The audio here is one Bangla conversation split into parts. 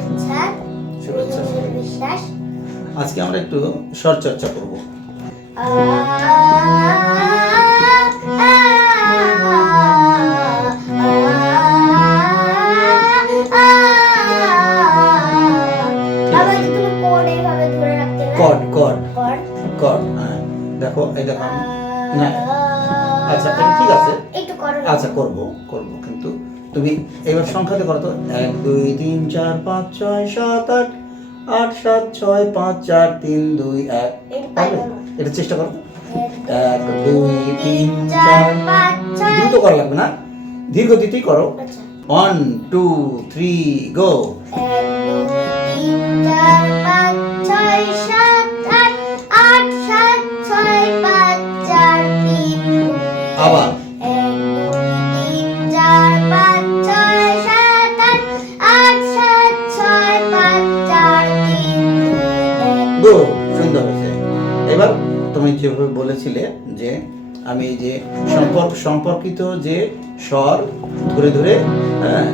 শুভেচ্ছা শুভেচ্ছা। বিশ্বাস আজকে আমরা একটু স্বর চর্চা করব হ্যাঁ দেখো এই দেখো না আচ্ছা ঠিক আছে। আচ্ছা করব করব কিন্তু তুমি এবার সংখ্যাতে করো তো। এক দুই তিন চার পাঁচ ছয় সাত আট আট সাত ছয় পাঁচ চার তিন দুই এক। এটা পারবে? এটা চেষ্টা করো। এক, দুই তিন চার, দ্রুত করা লাগবে না। ধীর গতিতেই করো। ওয়ান টু থ্রি গো এক, গো সুন্দর হয়েছে। এবার তুমি যেভাবে বলেছিলে যে আমি যে সম্পর্ক সম্পর্কিত যে স্বর ধরে ধরে হ্যাঁ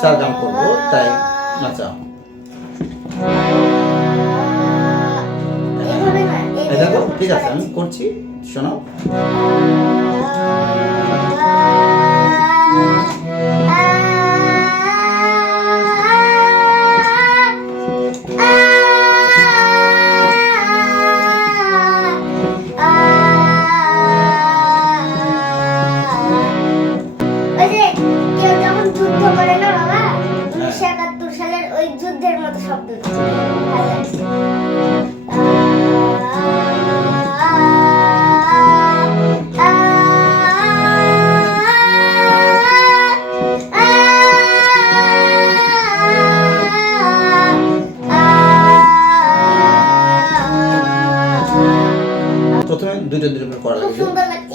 সারগাম করব তাই আচ্ছা। দেখো ঠিক আছে আমি করছি শোনো ওই যে কেউ যখন যুদ্ধ করে না বাবা উনিশশো একাত্তর সালের ওই যুদ্ধের মতো শব্দ ভালো লাগছে। প্রথমে দুটো দুটো করে করা লাগবে